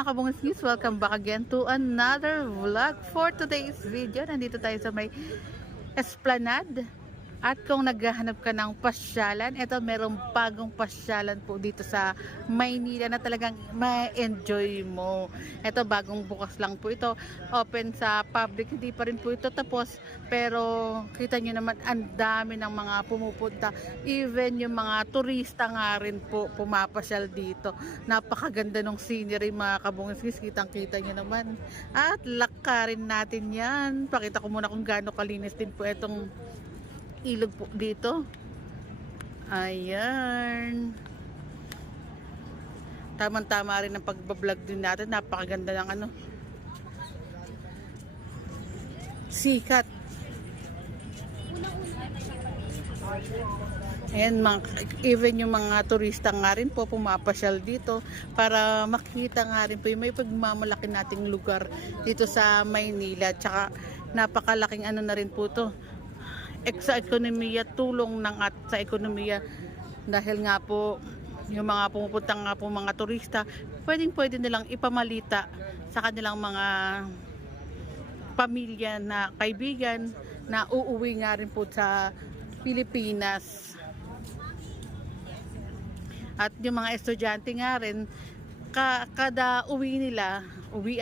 mga kabungis, welcome back again to another vlog. For today's video, nandito tayo sa may Esplanade. At kung naghahanap ka ng pasyalan, ito merong bagong pasyalan po dito sa Maynila na talagang ma-enjoy mo. Ito bagong bukas lang po ito. Open sa public, hindi pa rin po ito tapos. Pero kita nyo naman, ang dami ng mga pumupunta. Even yung mga turista nga rin po pumapasyal dito. Napakaganda ng scenery mga kabungis, kitang-kita nyo naman. At lakarin natin yan. Pakita ko muna kung gaano kalinis din po itong ilog po dito. Ayan. Tamang-tama rin ang pagbablog din natin. Napakaganda ng ano. Sikat. Ayan, even yung mga turista nga rin po pumapasyal dito para makita nga rin po yung may pagmamalaki nating lugar dito sa Maynila. Tsaka napakalaking ano na rin po to, sa ekonomiya, tulong ng at sa ekonomiya dahil nga po yung mga pumupunta nga po mga turista, pwede nilang ipamalita sa kanilang mga pamilya na kaibigan na uuwi nga rin po sa Pilipinas. At yung mga estudyante nga rin, kada uwian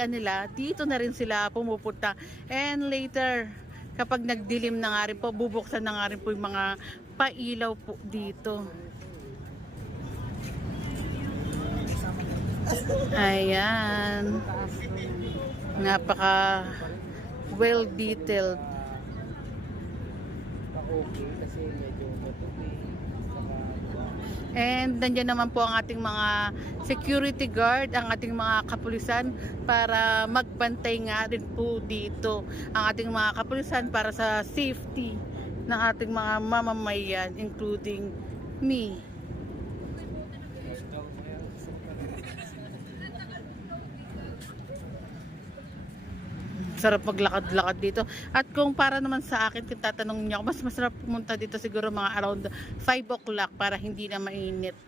nila, dito na rin sila pumupunta. And later, kapag nagdilim na nga rin po, bubuksan na nga rin po yung mga pailaw po dito. Ayan. Napaka well detailed. And nandiyan naman po ang ating mga security guard, ang ating mga kapulisan para magbantay nga rin po dito. Ang ating mga kapulisan para sa safety ng ating mga mamamayan, including me. Sarap maglakad-lakad dito. At kung para naman sa akin, kung tatanungin niyo ako, mas masarap pumunta dito siguro mga around 5 o'clock para hindi na mainit.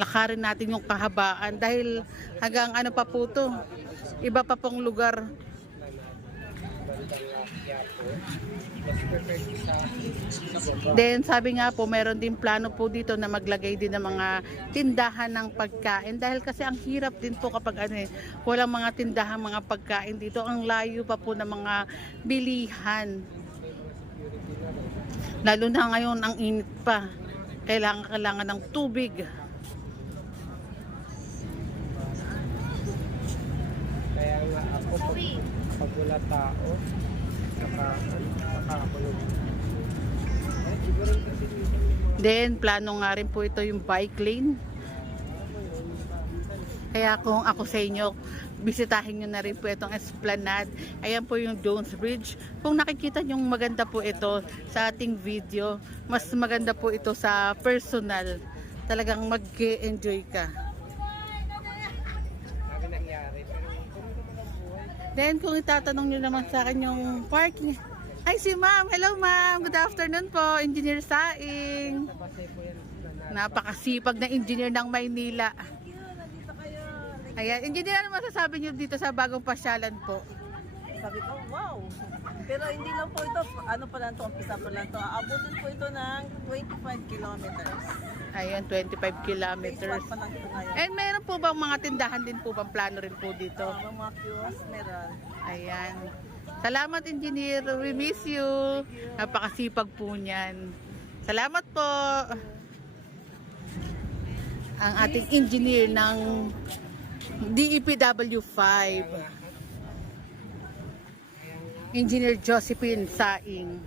Lakarin natin yung kahabaan dahil hanggang ano pa po to, iba pa pong lugar. Then sabi nga po, meron din plano po dito na maglagay din ng mga tindahan ng pagkain dahil kasi ang hirap din po kapag walang mga tindahan, mga pagkain dito. Ang layo pa po ng mga bilihan. Lalo na ngayon ang init pa. Kailangan ng tubig. Kaya nga ako pag wala tao, nakakulog. Then plano nga rin po ito yung bike lane. Kaya kung ako sa inyo, bisitahin nyo na rin po itong Esplanade. Ayan po yung Jones Bridge. Kung nakikita nyo maganda po ito sa ating video, mas maganda po ito sa personal. Talagang mag-enjoy ka. Then kung itatanong nyo naman sa akin yung parking. Ay si ma'am, hello ma'am, good afternoon po, Engineer Saing. Napakasipag na engineer ng Maynila. Ayan, engineer, ano masasabi nyo dito sa bagong pasyalan po? Sabi ko, wow! Pero hindi lang po ito, ano pa lang ito, umpisa pa lang ito. Aabutin po ito ng 25 kilometers. Ayan, 25 kilometers. Pa lang ito ngayon. And meron po bang mga tindahan din po bang plano rin po dito? Mga kiosk, meron. Ayan. Salamat engineer, we miss you. Napakasipag po niyan. Salamat po. Ang ating engineer ng DEPW 5. Engineer Josephine Saing.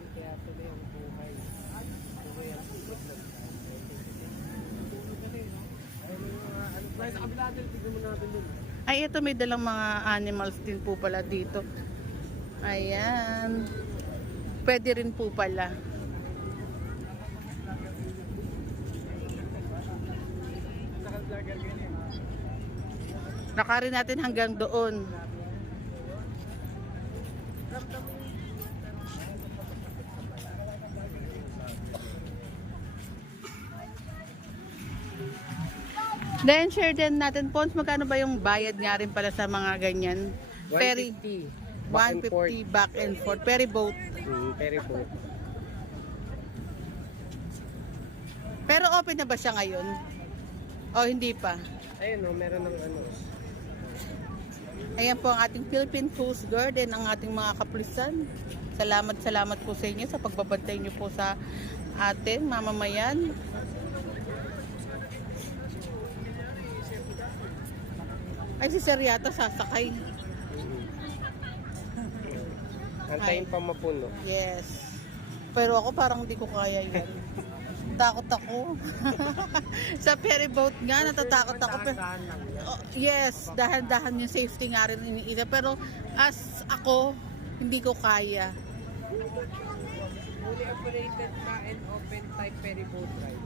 Ay, ito may dalang mga animals din po pala dito. Ayan. Pwede rin po pala. Nakarin natin hanggang doon. Then share din natin, Pons, magkano ba yung bayad nga rin pala sa mga ganyan? Ferry, 150. 150 back and forth. Ferry boat. Ferry boat. Pero open na ba siya ngayon? O hindi pa? Ayun o, meron ng ano. Ayan po ang ating Philippine Coast Guard and ang ating mga kapulisan. Salamat po sa inyo sa pagbabantay niyo po sa atin, mamamayan. Ay, si Sir yata sasakay. Antayin pa mapuno. Yes. Pero ako parang hindi ko kaya yan. Takot ako. Sa ferry boat nga, natatakot ako. Dahan-dahan lang yan. Oh, yes, dahan-dahan yung safety nga rin iniisip. Pero as ako, hindi ko kaya. Fully operated na and open type ferry boat ride.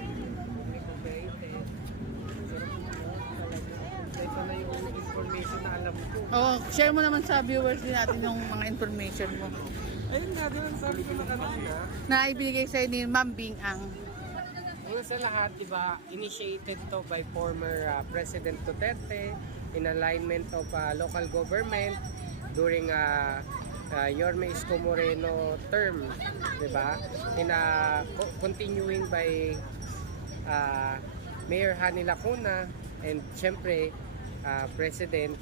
Fully operated. Ito na yung information na alam ko. Oh, share mo naman sa viewers din natin yung mga information mo Ayun nga, din ang sabi ko na kanina. na ibigay sa'yo ni Ma'am Bing Ang. Una sa lahat, diba, initiated to by former President Duterte in alignment of local government during Yorme Isko Moreno term, diba? In continuing by Mayor Hani Lacuna and syempre President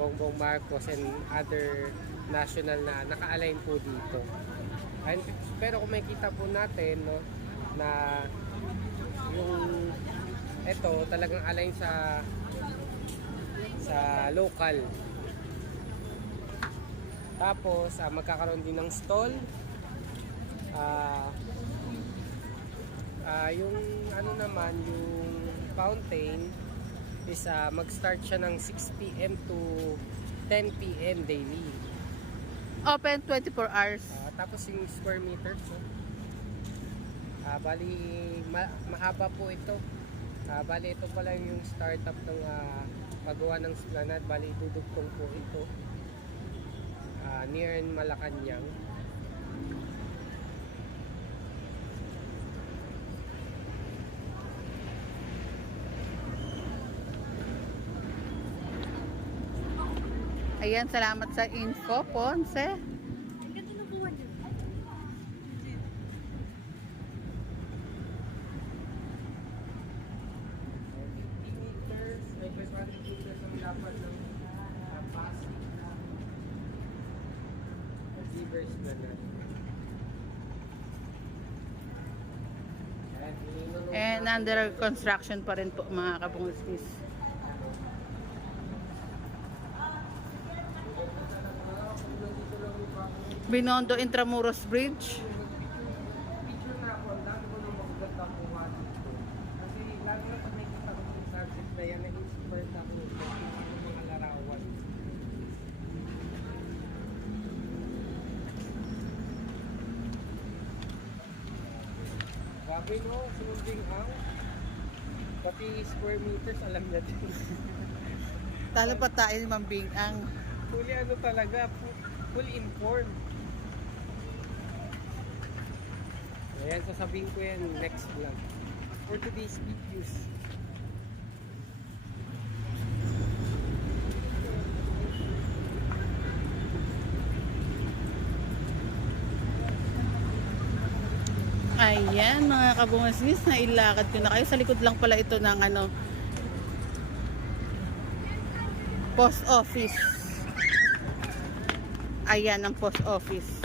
Bongbong Marcos and other national na naka-align po dito. And, pero kung makikita po natin, no, na yung ito talagang align sa local. Tapos magkakaroon din ng stall. Yung ano naman, yung fountain is mag-start siya ng 6 PM to 10 PM daily. Open 24 hours. Tapos yung square meters, no? Bali mahaba po ito. Bali ito pala yung startup ng paggawa ng Esplanade. Bali dudugtong po ito near in Malacanang. Ayan, salamat sa info, Ponce. Meters, ay plus 1 meters ang dapat ng Pasig River Esplanade. And under construction pa rin po mga kabungismis. Binondo Intramuros Bridge. Picture na ako, ang dami ko nung magaganda po dito. Kasi lalo na pag may kita ko yung subject na yan, na-inspired ako ng mga larawan. Grabe no, sumunding ang pati square meters alam na din. Talo pa tayo ni Ma'am Bing Ang. Fully ano talaga, fully informed. Ayan, sasabihin ko yan next vlog. For today's videos. Ayan mga kabungismis, nailakad ko na kayo. Sa likod lang pala ito ng ano, post office. Ayan ang post office.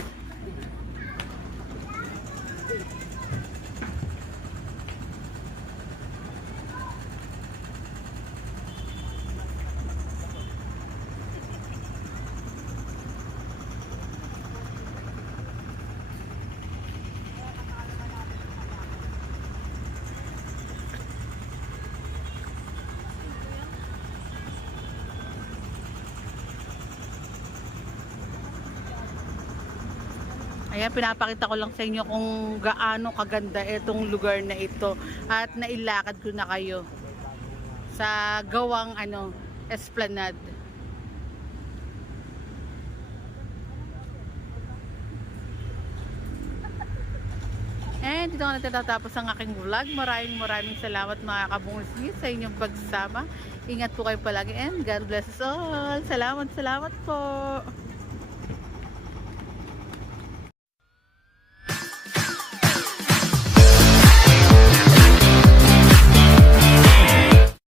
Ayan, pinapakita ko lang sa inyo kung gaano kaganda itong lugar na ito. At nailakad ko na kayo sa gawang ano, Esplanade. And dito na natatapos ang aking vlog. Maraming salamat mga kabungisi sa inyong pagsama. Ingat po kayo palagi and God bless us all. Salamat po.